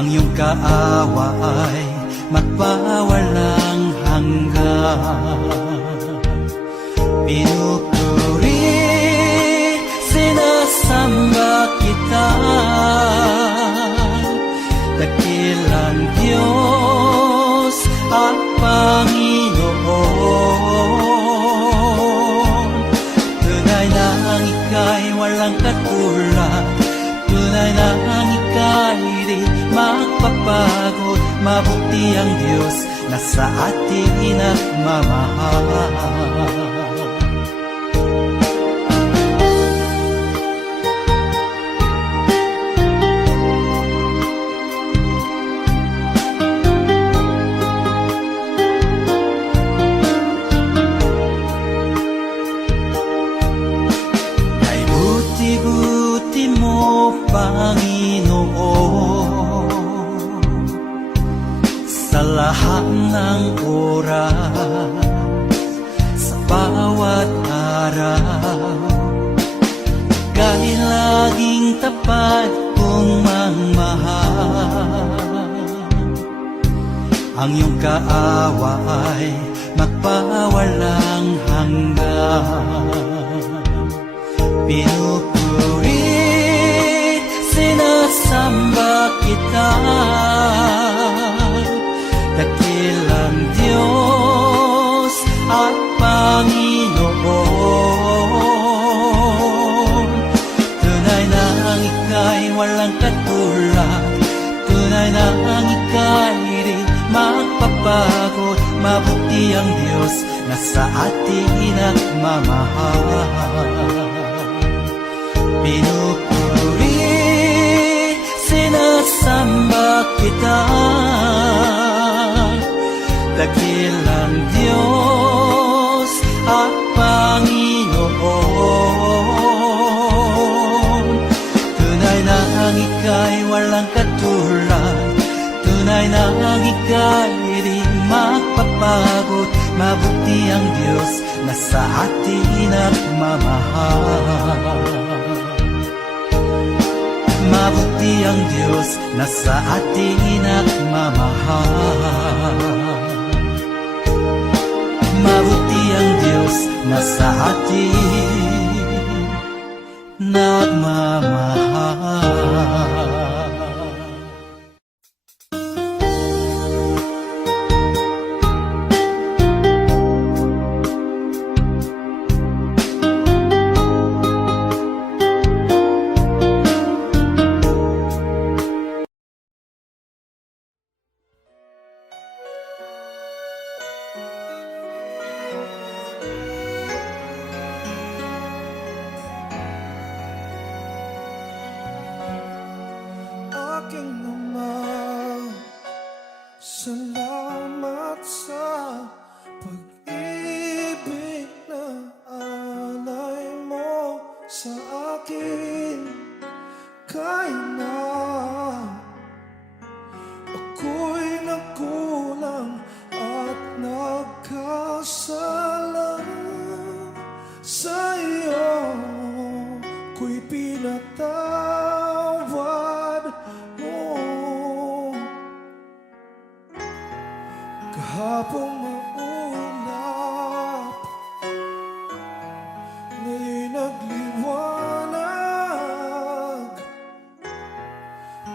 ang iyong kaawa ay magpawalang hanggan. Pinupuri, sinasamba kita, dakilang Diyos at Panginoon. Tunay na ang ika'y walang katulad, tunay na ang ika'y di magpapagod. Mabuti ang Diyos na sa atin nagmamahal. Kay buti-buti mo, Panginoon, sa lahat ng oras, sa bawat araw, ika'y laging tapat kong mangmahal. Ang iyong kaawa ay magpawalang hanggan. Pinupuri, sinasamba kita, dakilang Diyos at Panginoon. Tunay na ang ika'y walang katulad, tunay na ang ika'y di magpapagod. Mabuti ang Diyos na sa atin nagmamahal. Pinupuri, sinasamba kita, dakilang Diyos at Panginoon. Tunay na ang ika'y walang katulad, tunay na ang ika'y di magpapagod. Mabuti ang Diyos na sa atin nagmamahal. Mabuti ang Diyos na sa atin nagmamahal. Mabuti ang Diyos na sa atin nagmamahal. Aking Ama, salamat sa pag-ibig na alay mo sa akin. Kahit na ako'y nagkulang at nagkasala, sa iyo ko'y pinatawad mo. Kahapong maulap, ngayon'y nagliwanag.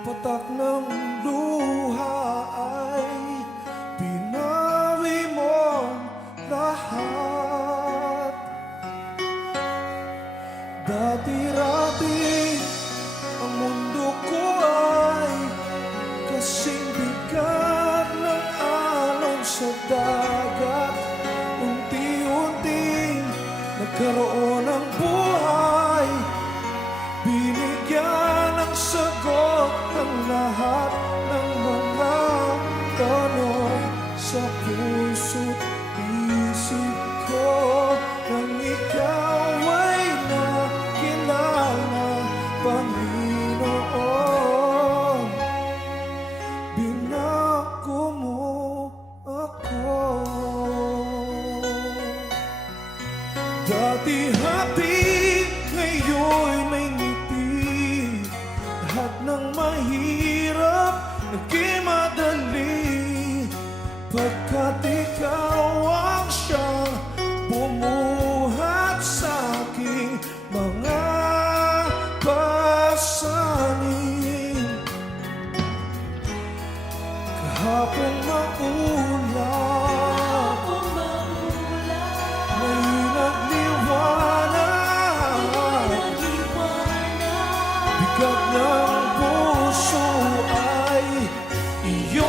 Patak ng luha ay binawi mo lahat. Dati-rati ang mundo ko ay kasing bigat ng alon sa dagat. Unti-unting nagkaroon ng buhay, binigyan ng sagot ng lahat ng mga tanong sa puso't isip ko. Nang ikaw ay nakilala, Panginoon, binako mo ako. Dati happy, ngayon'y may ngiti. Lahat ng mahirap naging madali pagkat ikaw ang siyang bumuhat sa aking mga pasanin. Kahapon maulan, ngayon nagliwanag. Bigat ng puso ay iyong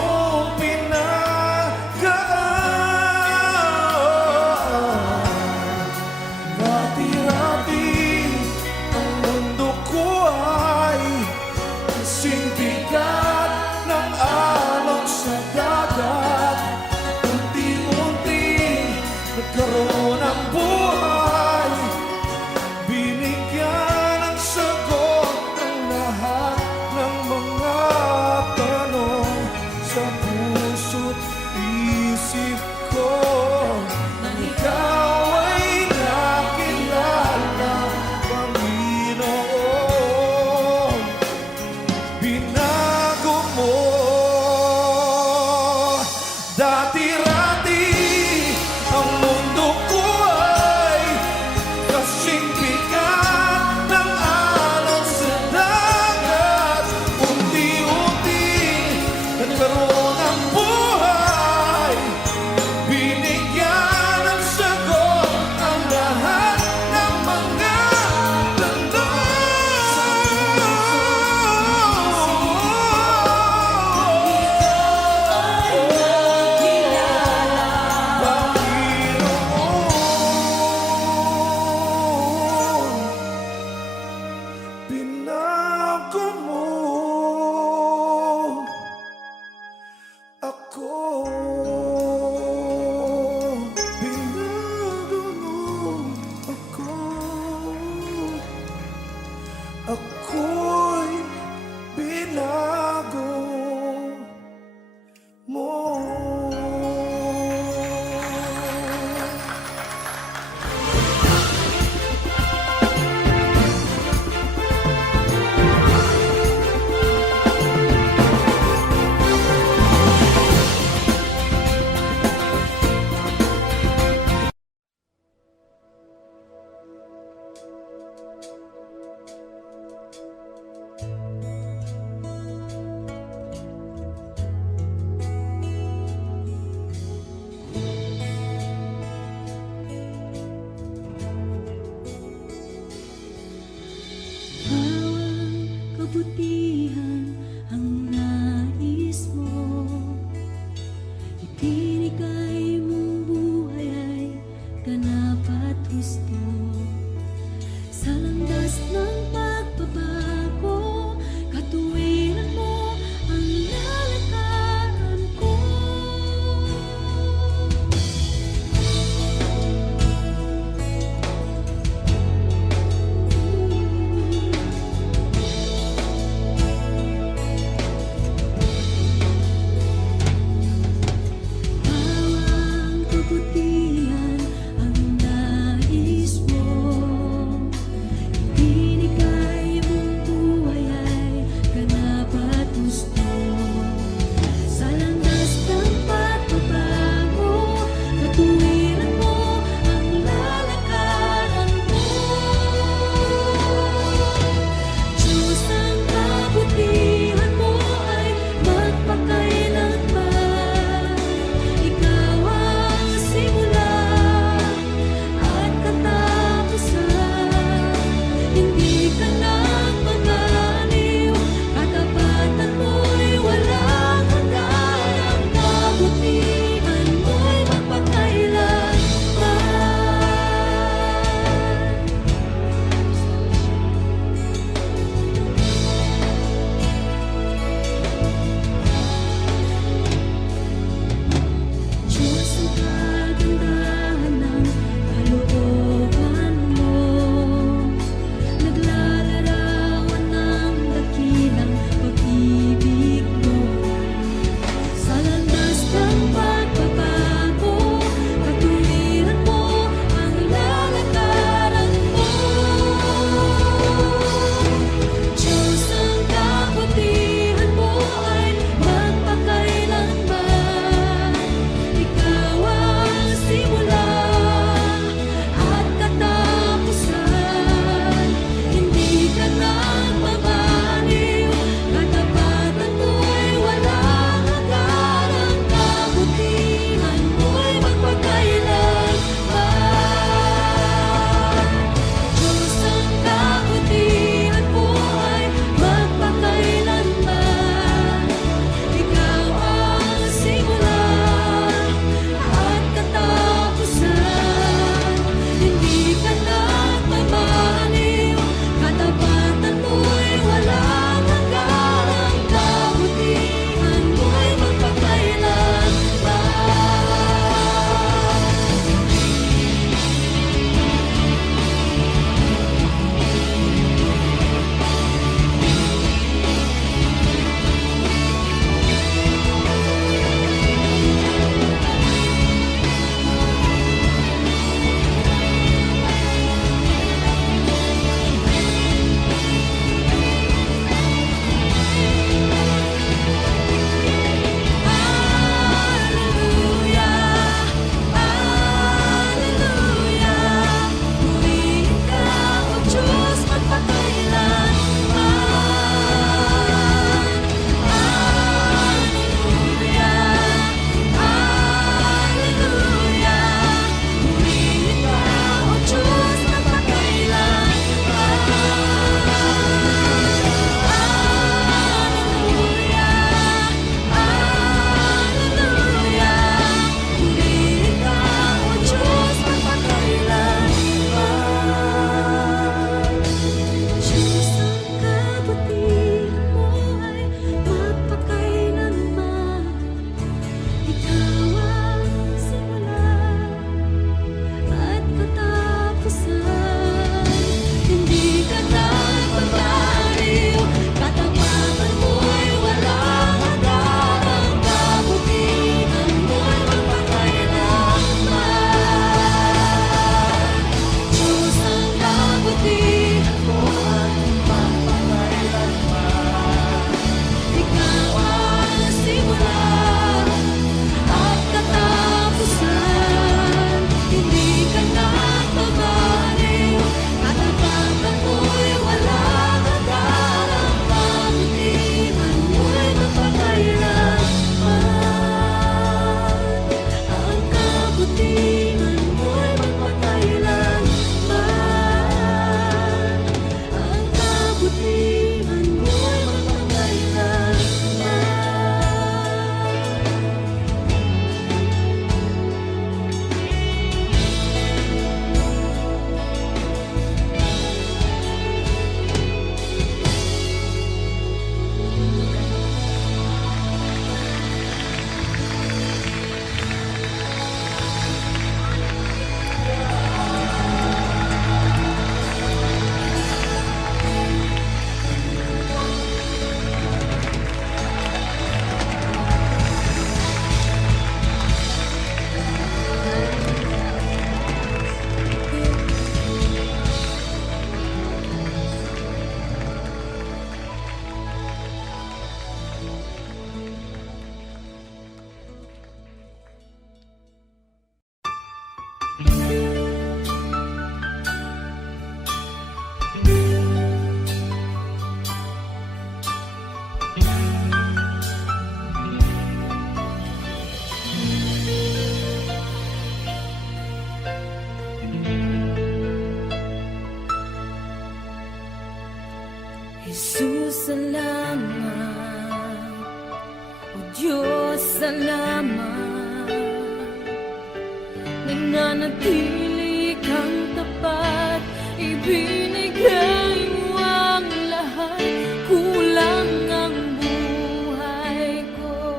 nananatili kang tapat, ibinigay mo ang lahat, kulang ang buhay ko.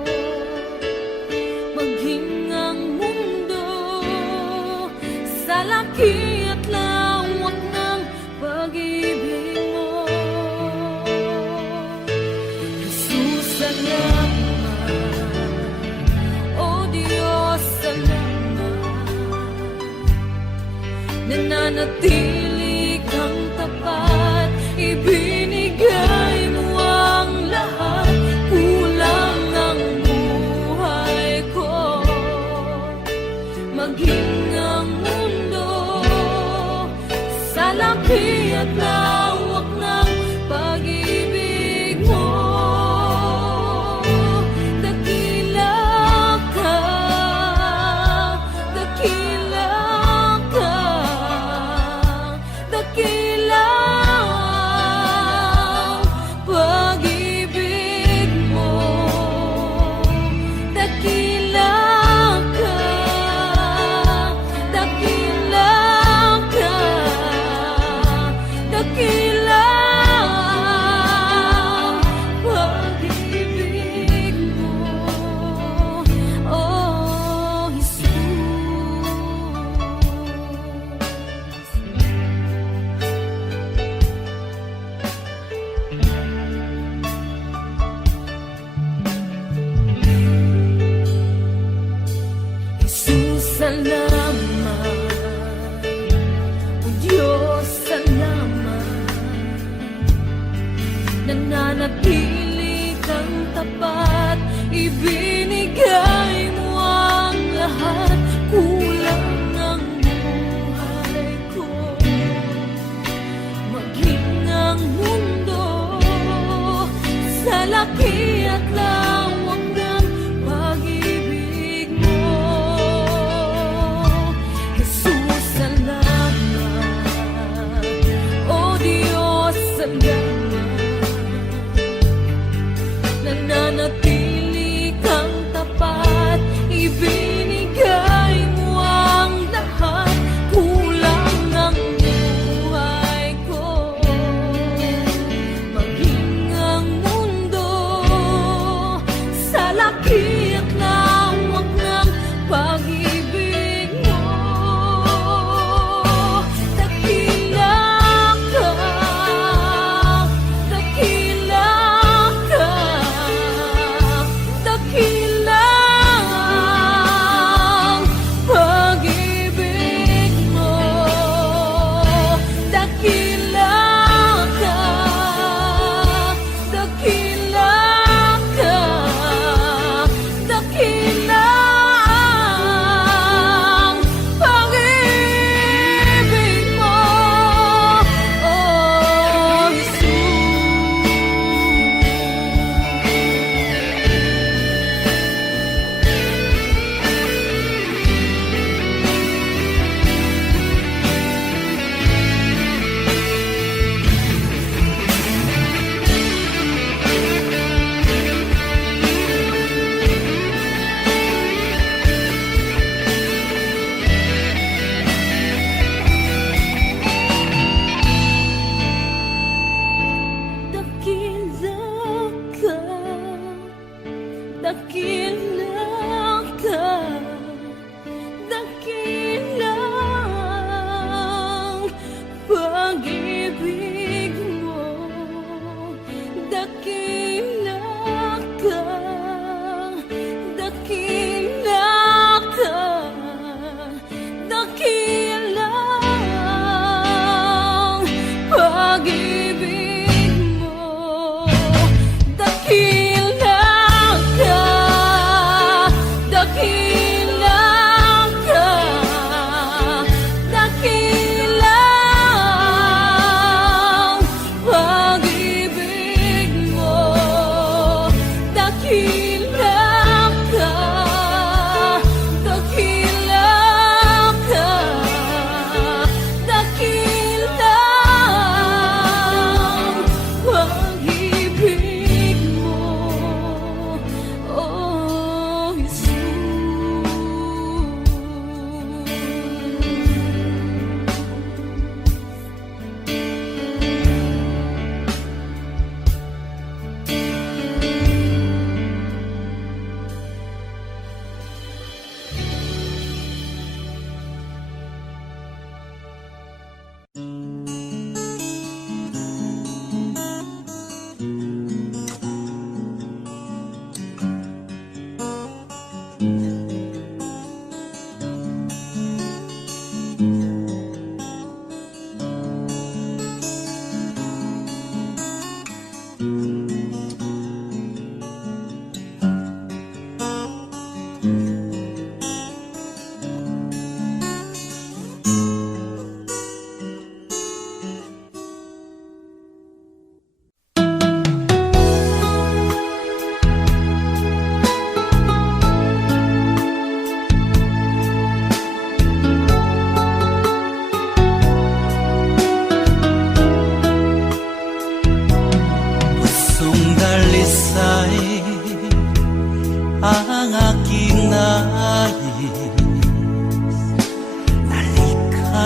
Maging ang mundo sa laki at lawak ng pag-ibig mo. Jesus, salamat. O Diyos, salamat. Nananatili kang tapat, ibinigay mo ang lahat, kulang ang buhay ko. Maging ang mundo sa laki at lawak ng pag-ibig mo. Dakila ka, dakila ka, dakila ang pag-ibig mo. Dakila ka, dakila ka, dakila ang pag-ibig mo. Oh, Jesus. Jesus, salamat. O Diyos, salamat. Nananatili kang tapat, ibinigay mo ang lahat, kulang ang buhay ko. Maging ang mundo sa laki at lawak ng pag-ibig mo. Jesus, salamat. O Diyos, salamat. Nananatili kang tapat, ibinigay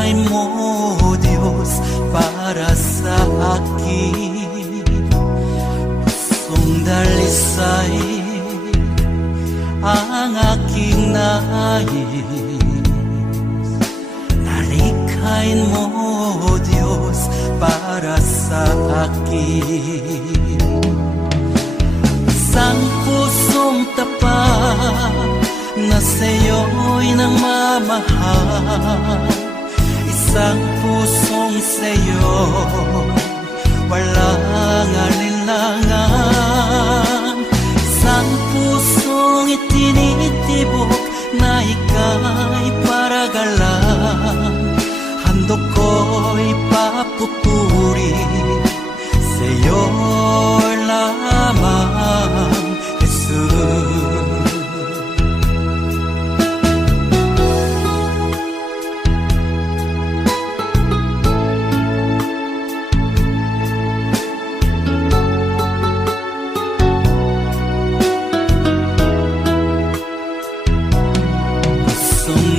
Nalikhain mo, Diyos, para sa akin. Pusong dalisay ang aking nais. Nalikhain mo, Diyos, para sa akin. Isang pusong tapat na sa'yo'y nang mamahal. Isang pusong sa'yo, walang alinlangan. Isang pusong itinitibok na ika'y paragalan. Handog ko'y papupuri sa'yo lamang, Jesus.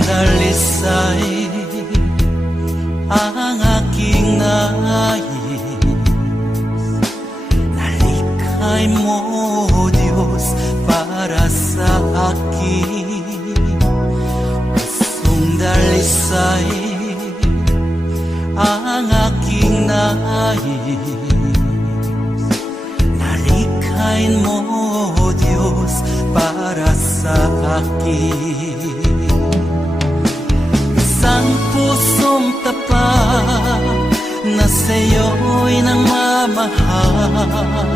Dalisay ang aking nais. Nalikhain mo, Diyos, para sa akin. Pusong dalisay ang aking nais. Nalikhain mo, Diyos, para sa akin. Isang pusong tapat na sa'yo'y nang mamahal.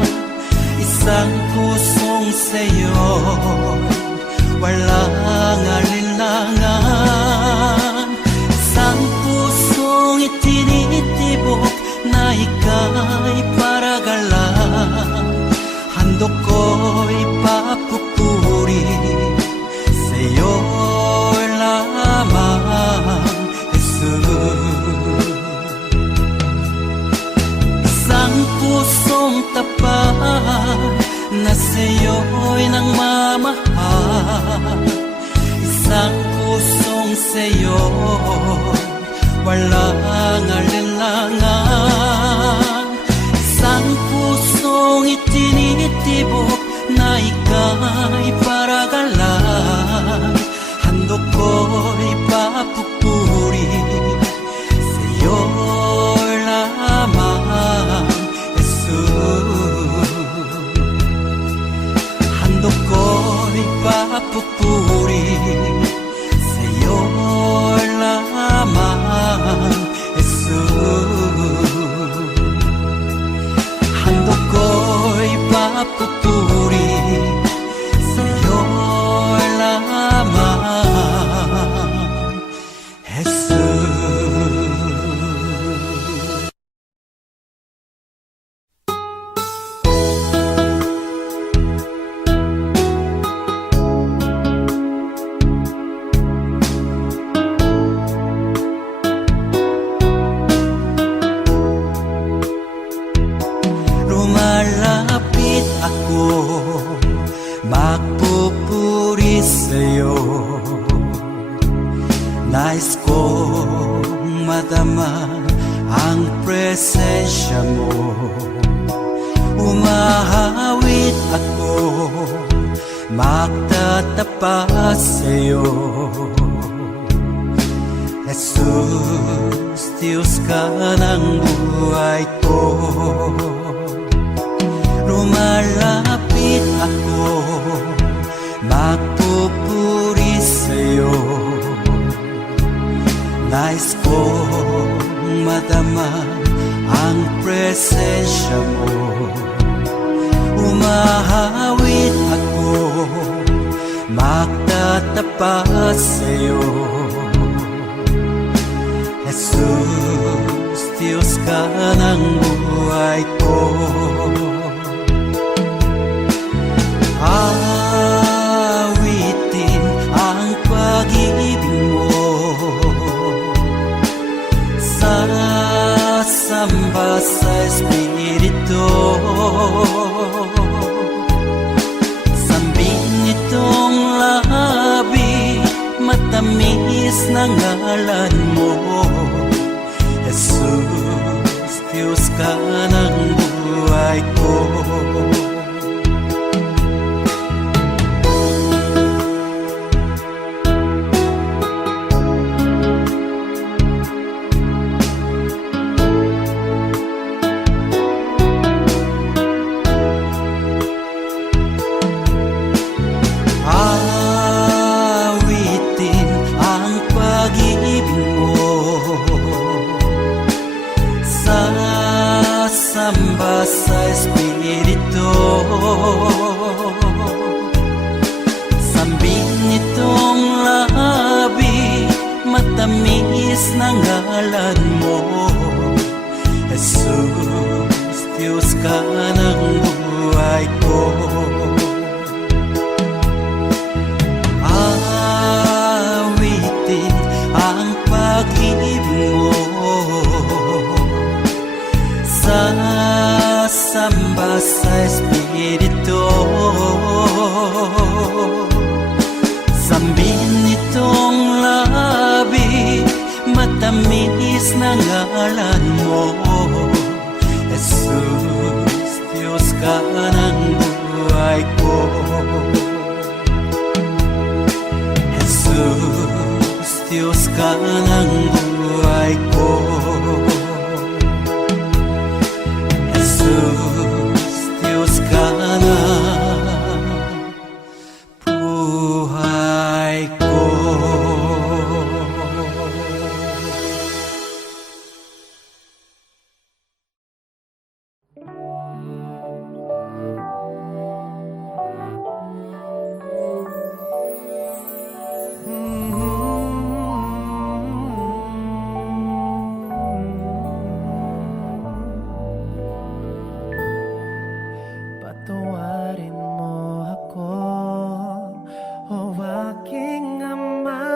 Isang pusong sa'yo, walang alinlangan. Isang pusong itinitibok na ika'y paragalan. Handog ko'y papupuri sa'yo lamang, Jesus. Isang pusong tapat na sa'yo'y nang mamahal. Isang pusong sa'yo, walang alinlangan. Isang pusong itinitibok na ika'y paragalan. Handog ko'y papupuri sa'yo lamang, Jesus. Handog ko'y papupuri sa'yo lamang, Jesus. Handog ko'y papupuri sa'yo lamang, Jesus. Lumalapit ako, magpupuri sa'yo. Nais kong madama ang presensya mo. Umahawit ako, magtatapat sa'yo. Jesus, Diyos ka ng buhay ko. Lumalapit ako, magpupuri sa'yo. Nais kong madama ang presensya mo. Umahawit ako, magtatapat sa'yo. Jesus, Diyos ka ng buhay ko. Awitin ang pag-ibig mo, sasamba sa Espiritu. Sambin itong labi, matamis matamis na ngalan mo. Jesus, Diyos ka ng buhay ko. Awitin ang pag-ibig mo, sasamba sa Espiritu. Sambing nitong labi, matamis na ngalan mo. Jesus, Diyos ka ng buhay ko. Awitin ang pag-ibig mo, sasamba sa Espiritu. Sambin nitong labi, matamis na ngalan mo. Jesus, Diyos ka ng buhay ko. Jesus, Diyos ka ng buhay ko. Jesus, Diyos ka ng buhay ko. Patawarin mo ako, o aking Ama.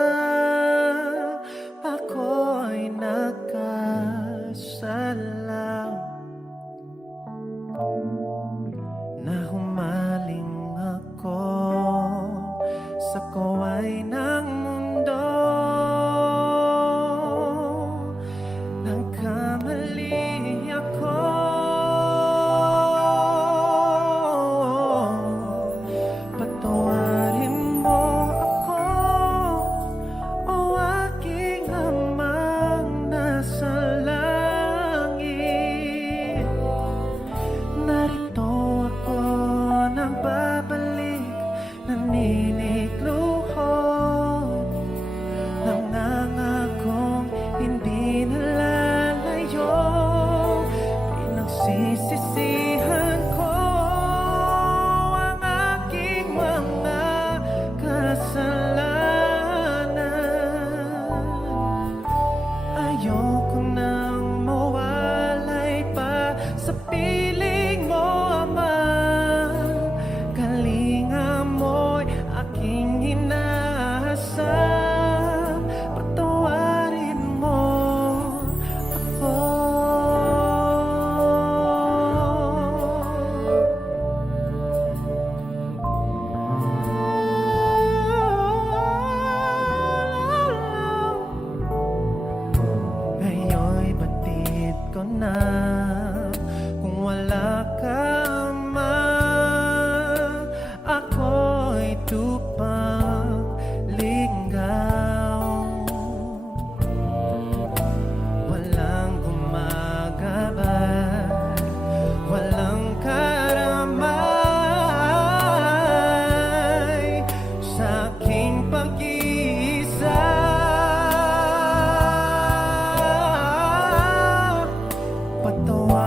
Ako'y nagkasala na humaling ako sa kaway ng mundo. Nagkamali ako, patawarin mo ako, o aking Amang nasa langit. Narito ako nang babalik, naninikluhod, nangangakong hindi nalalayo. Pinagsisisihan ko ang aking mga kasalanan. Ayoko nang mawalay pa sa piling mo, Ama. Kalinga mo'y aking inaasam. Patawarin mo ako. Ngayon'y batid ko na kung wala ka, Ama. Ako'y tupang ligaw, walang gumagabay, walang karamay sa aking pag-iisa. Patawarin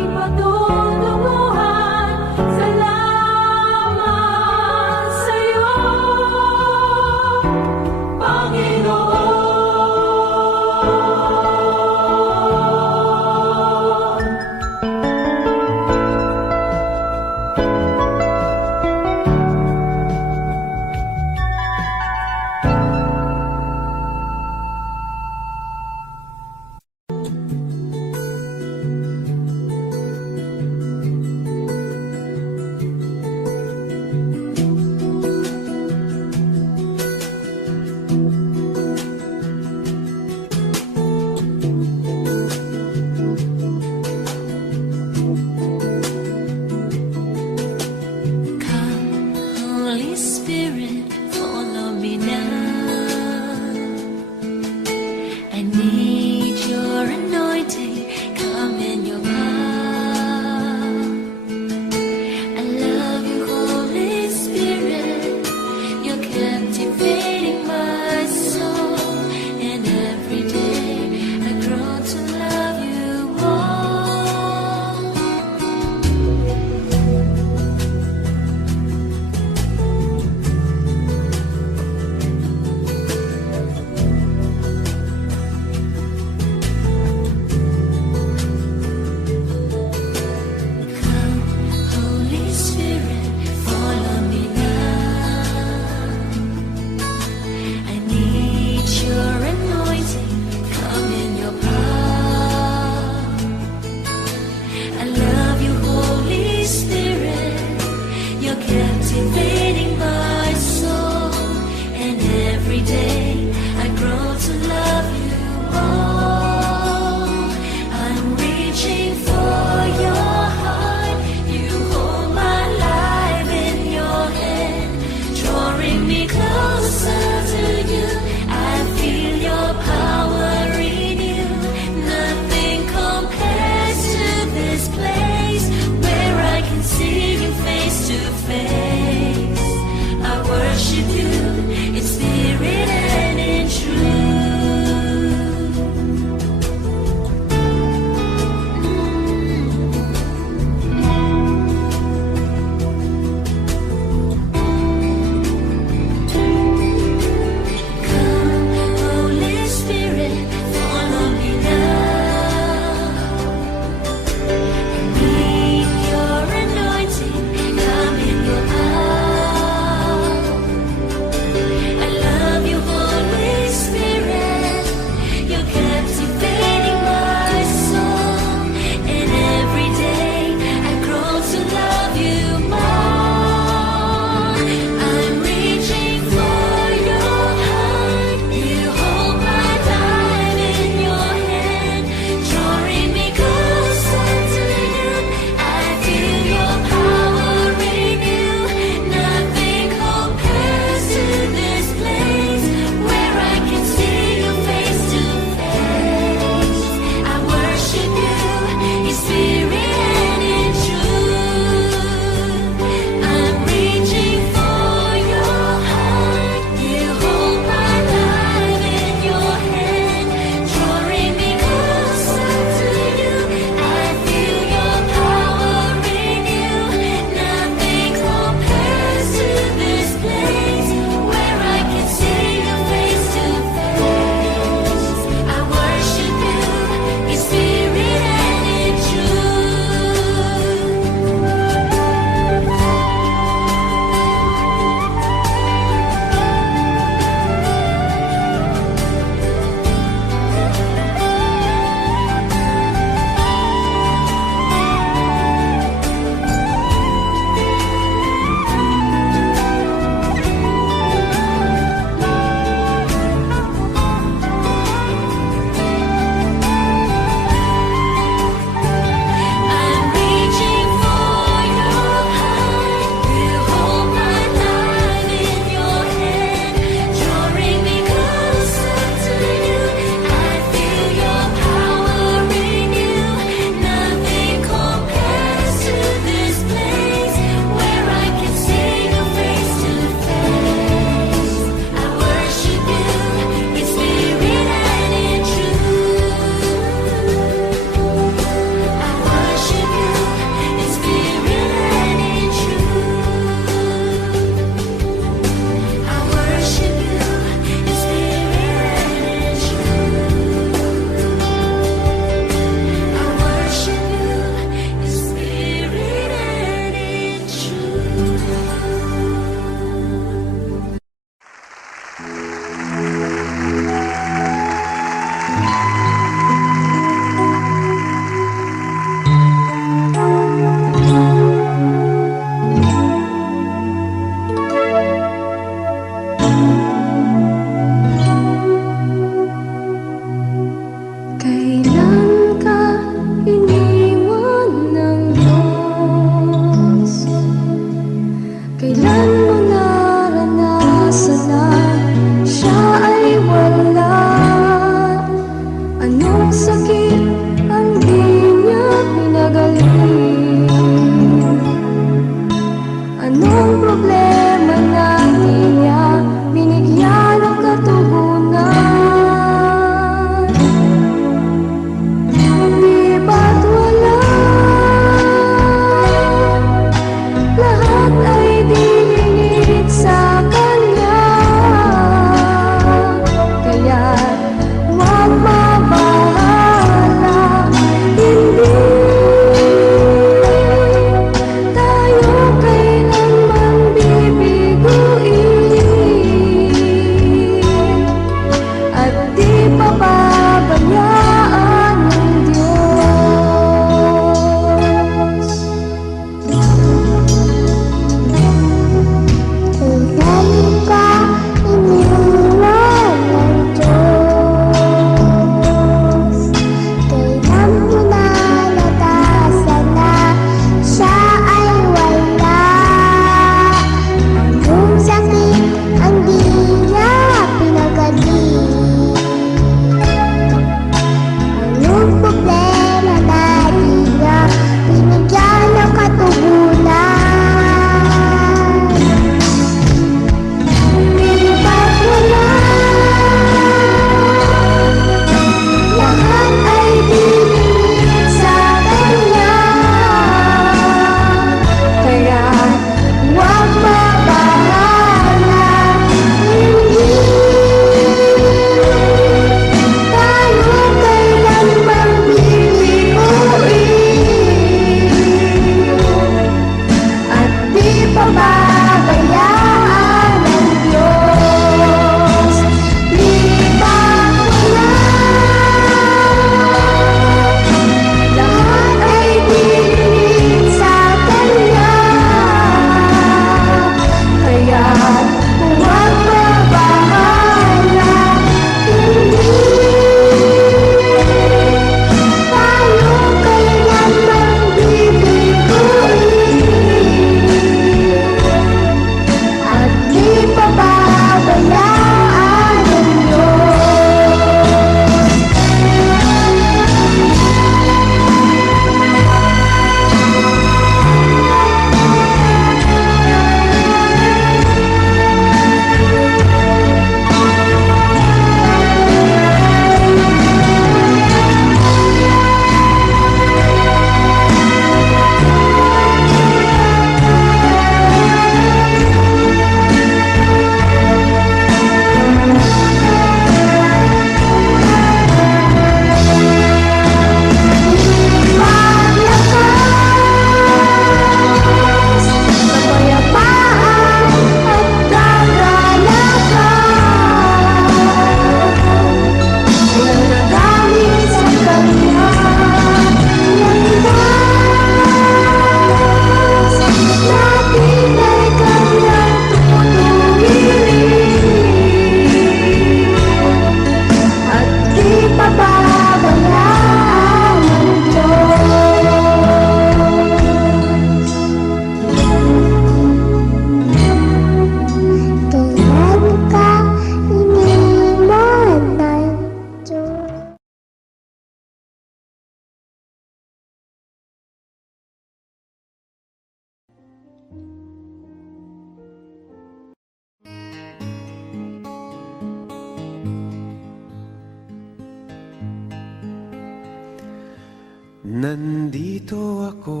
Nandito ako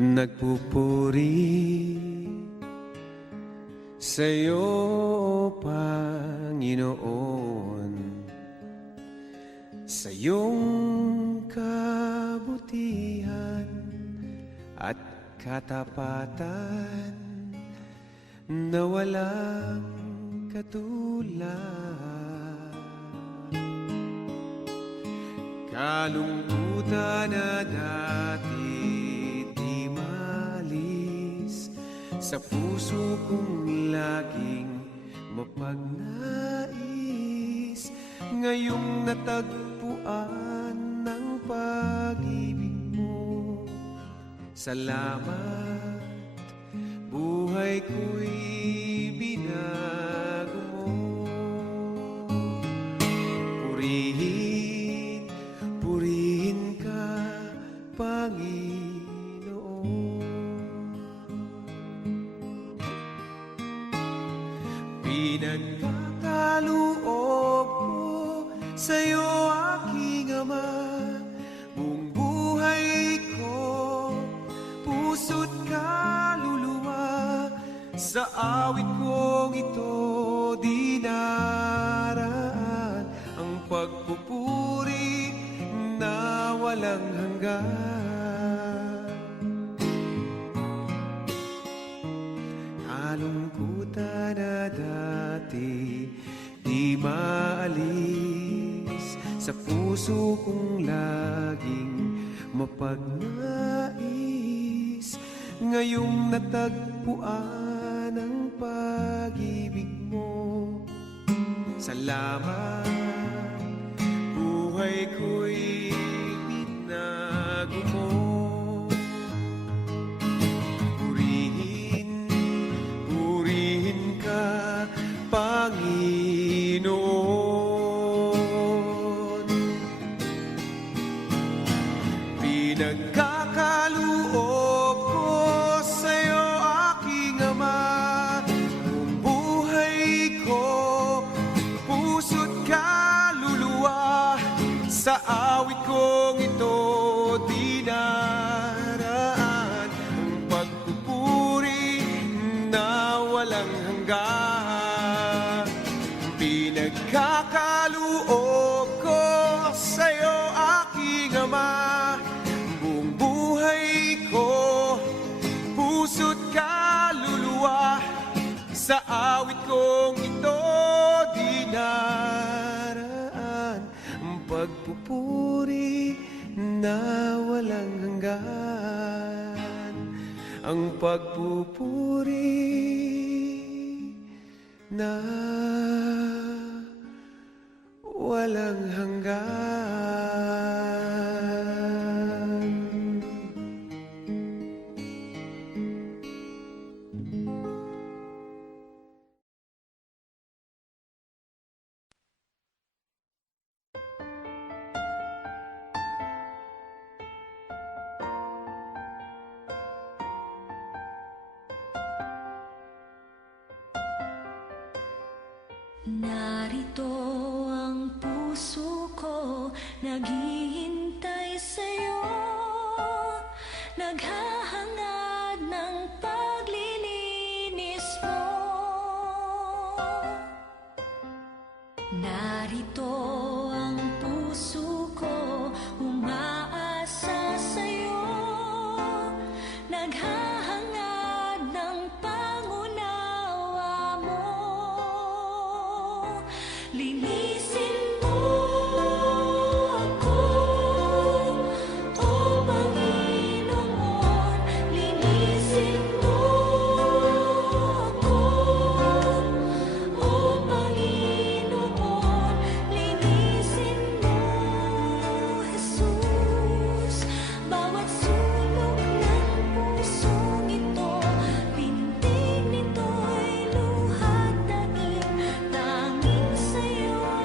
nagpupuri sa'yo, Panginoon, sa iyong kabutihan at katapatan na walang katulad. Kalungkutan na dati di malis sa puso kong laging mapagnais, ngayong natagpuan ng pag-ibig mo. Salamat, buhay ko'y binago mo. Purihin, purihin ka, Panginoon. Pinagkakaloob ko sa'yo, aking Ama, buong buhay ko, puso't kaluluwa. Sa awit kong ito dinaraan ang pagpupuri na walang hanggan. Kalungkutan na dati di maalis sa puso kong laging mapagnais, ngayong natagpuan ang pag-ibig mo. Salamat, buhay ko'y binago mo. Purihin, purihin ka, Panginoon. Pinagkakaloob ko sa'yo, aking Ama, buong buhay ko, puso't kaluluwa. Sa awit kong ito dinaraan ang pagpupuri na walang hanggan. Pinagkakaloob ko sa'yo, aking Ama, buong buhay ko, puso't kaluluwa. Sa awit kong ito dinaraan ang pagpupuri na walang hanggan. Ang pagpupuri na walang hanggan. Narito ang puso ko, naghihintay sa'yo, naghahangad ng paglilinis mo. Narito ang puso ko, umaasa sa'yo, naghahangad ng pangunawa mo. Linisin mo ako, O Panginoon. Linisin mo ako, O Panginoon. Linisin mo, Jesus, bawat sulok ng pusong ito. Pintig nito'y luhat daing, tanging sa'yo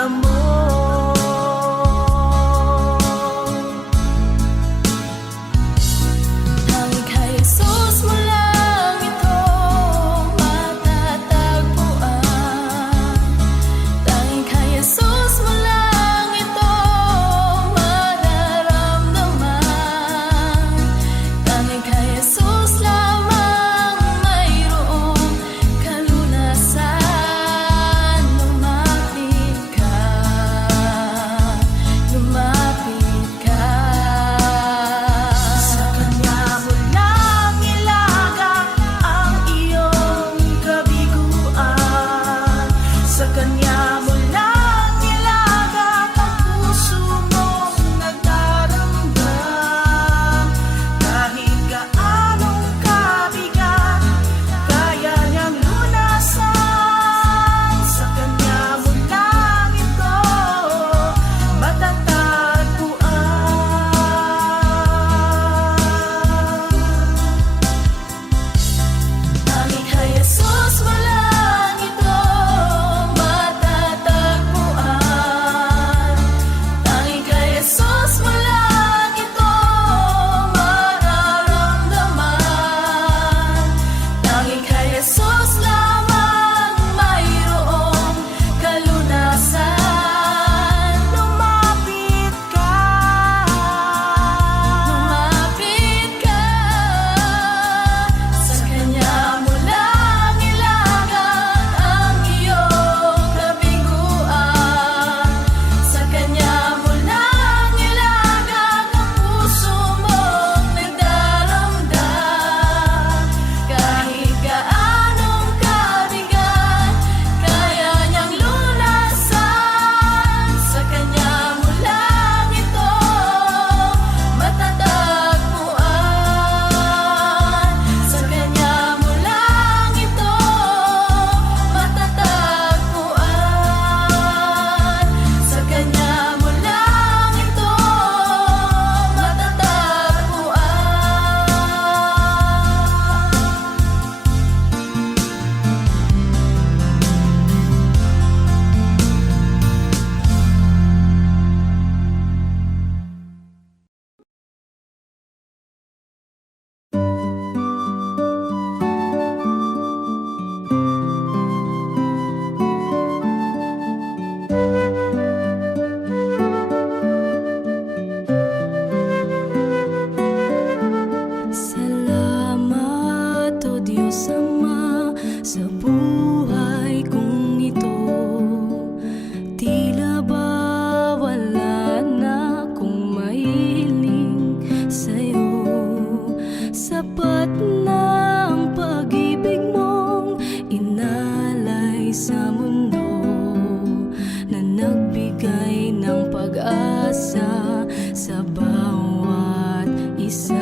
mata mo. Tanging kay Jesus mo lang ito matatagpuan. Tanging kay Jesus mo lang ito mararamdaman. Tanging kay Jesus lamang mayroong kalunasan. Lumapit ka, lumapit ka. Sa Kanya mo lang ilaga ang iyong kabiguan. Sa Kanya mo lang ilaga ang puso mong nagdaramdam. Kahit gaanong kabigat, kaya niyang lunasan. Sa Kanya mo lang ito matatagpuan. Tanging kay Jesus mo lang ito matatagpuan. Tanging kay Jesus mo lang ito mararamdaman. Tanging kay Jesus lamang mayroong kalunasan. Lumapit ka, lumapit ka. Sa Kanya mo lang ilaga ang iyong kabiguan. Sa Kanya mo lang ilaga ang puso mong nagdaramdam. Kahit gaanong kabigat, kaya niyang lunasan. Sa Kanya mo lang ito matatagpuan. Sa Kanya mo lang ito matatagpuan. Sa Kanya mo lang ito Salamat, O Diyos Ama, sa buhay kong ito. Tila ba wala na akong mahiling sa'yo. Sapat na ang pag-ibig mong inalay sa mundo, na nagbigay ng pag-asa sa bawat isa.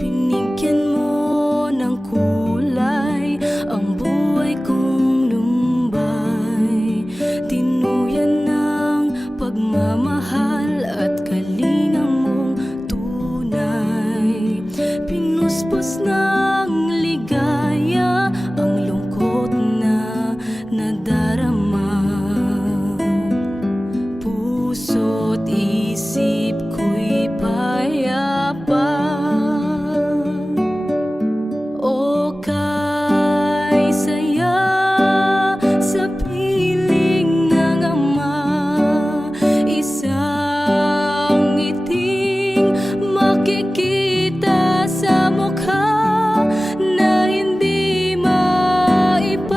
Binigyan mo ng kulay ang buhay kong lumbay. Tinuyan ng pagmamahal at kalinang mong tunay. Pinuspos ng ligaya ang lungkot na nadarama. Puso't isip ko'y payapa. O kay saya sa piling ng Ama, isang ngiting makikita sa mukha na hindi maipaliwanag.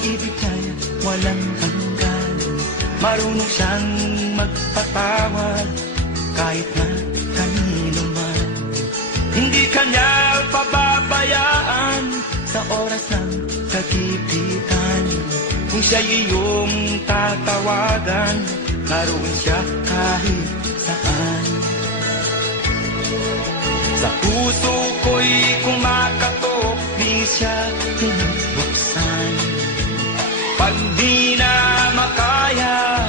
pag-ibig ay walang hanggan. Marunong siyang magpatawad kahit na kanino man. Hindi kanya pababayaan sa oras ng kagipitan. Kung siya'y iyong tatawagan, naroon siya kahit saan. Sa puso ko'y kumakatok, di siya pinabuksan. Pag di na makaya,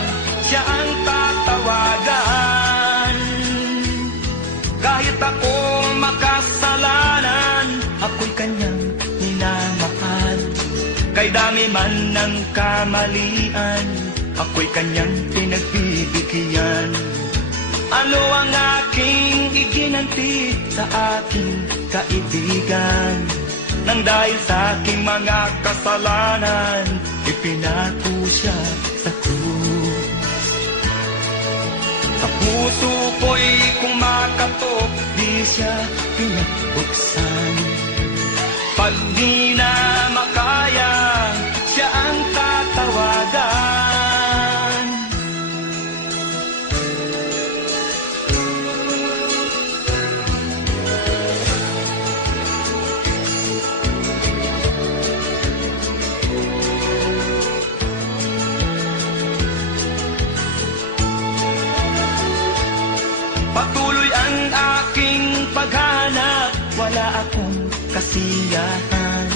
siya ang tatawagan. Kahit ako makasalanan, ako'y kanyang minamahal. Kay dami man ng kamalian, ako'y kanyang pinagbibigyan. Ano ang aking iginanti sa aking kaibigan? Nang dahil sa aking mga kasalanan, ipinako siya sa krus. Sa puso ko'y kumakatok, di siya pinabuksan. Pag di na makaya, siya ang tatawagan. Patuloy ang aking paghanap, wala akong kasiyahan.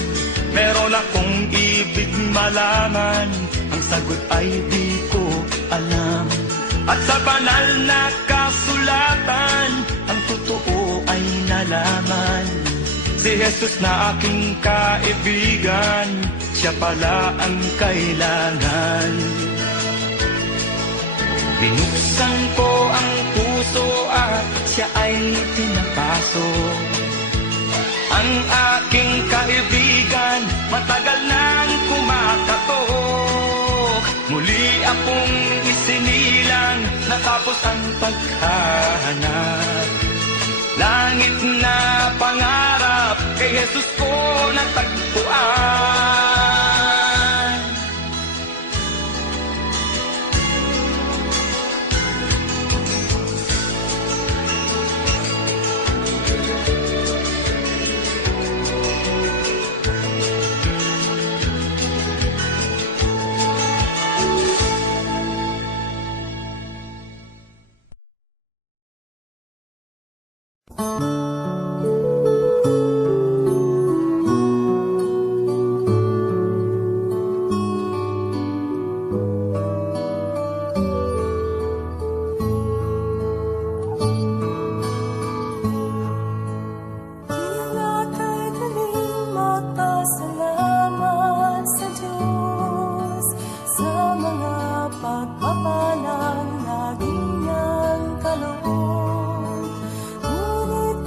Meron akong ibig malaman, ang sagot ay di ko alam. At sa banal na kasulatan, ang totoo ay nalaman. Si Jesus na aking kaibigan, siya pala ang kailangan. Binuksan ko ang puso at siya ay pinapasok. Ang aking kaibigan, matagal nang kumakatok. Muli akong isinilang, natapos ang paghahanap. Langit na pangarap, kay Jesus ko natagpuan. Ingatan kaming magpasalamat sa Diyos sa mga pagpapalang lagi niyang kaloob. Ngunit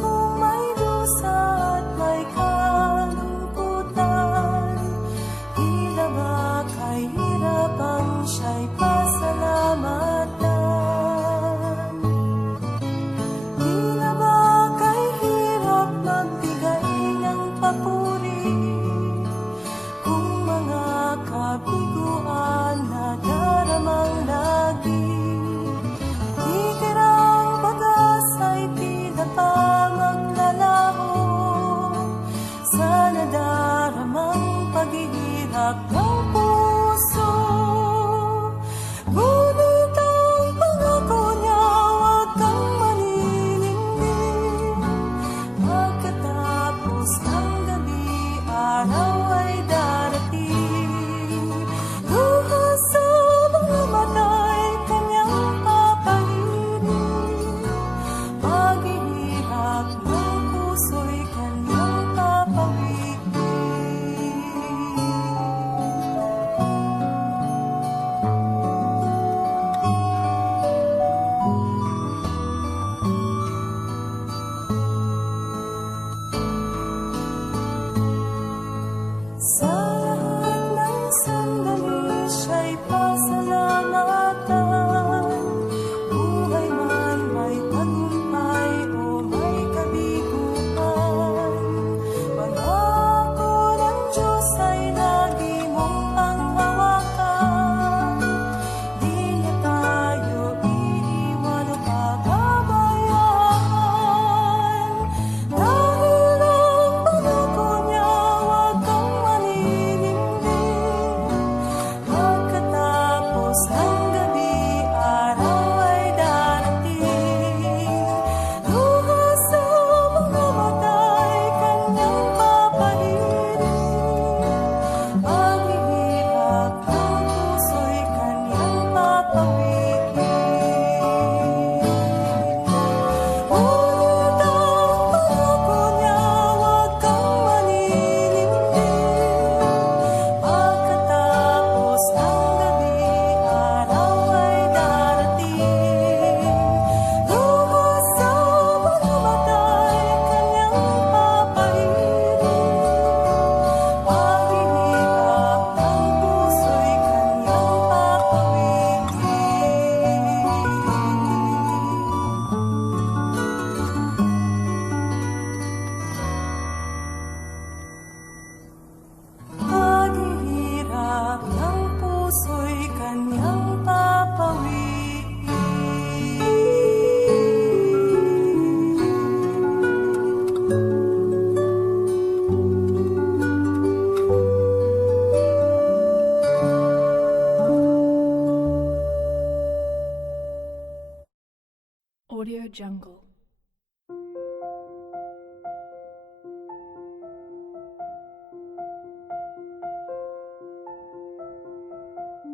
Audio Jungle.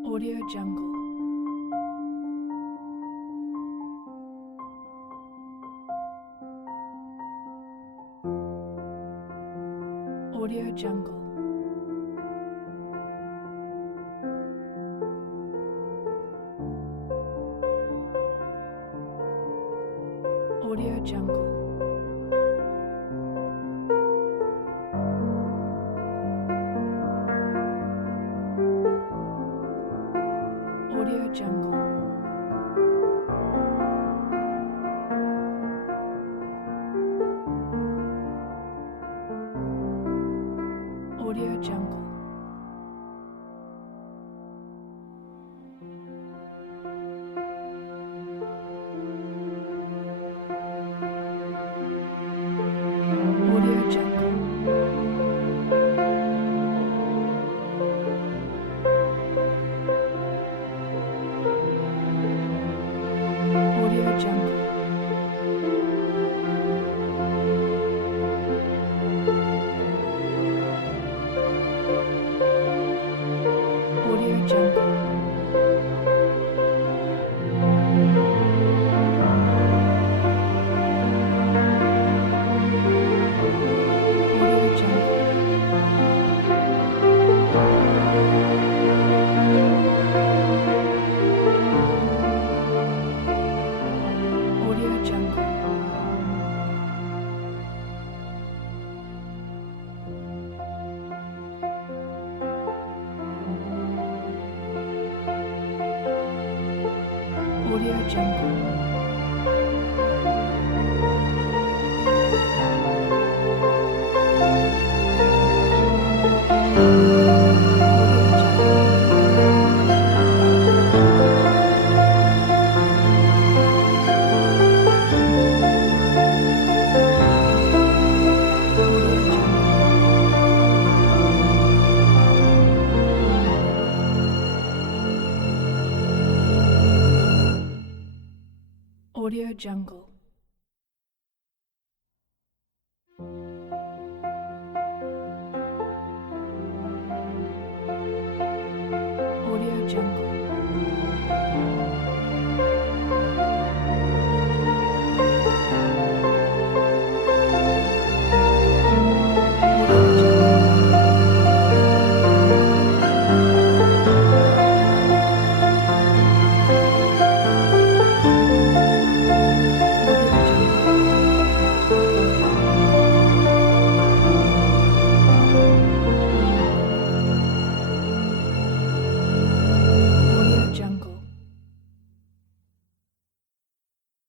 Audio Jungle. Audio Jungle. Audio Jungle. Audio Jungle. Audio Jungle. Audio Jungle. Audio Jungle. Audio Jungle. Audio Jungle. Audio Jungle. Audio Jungle. Audio Jungle.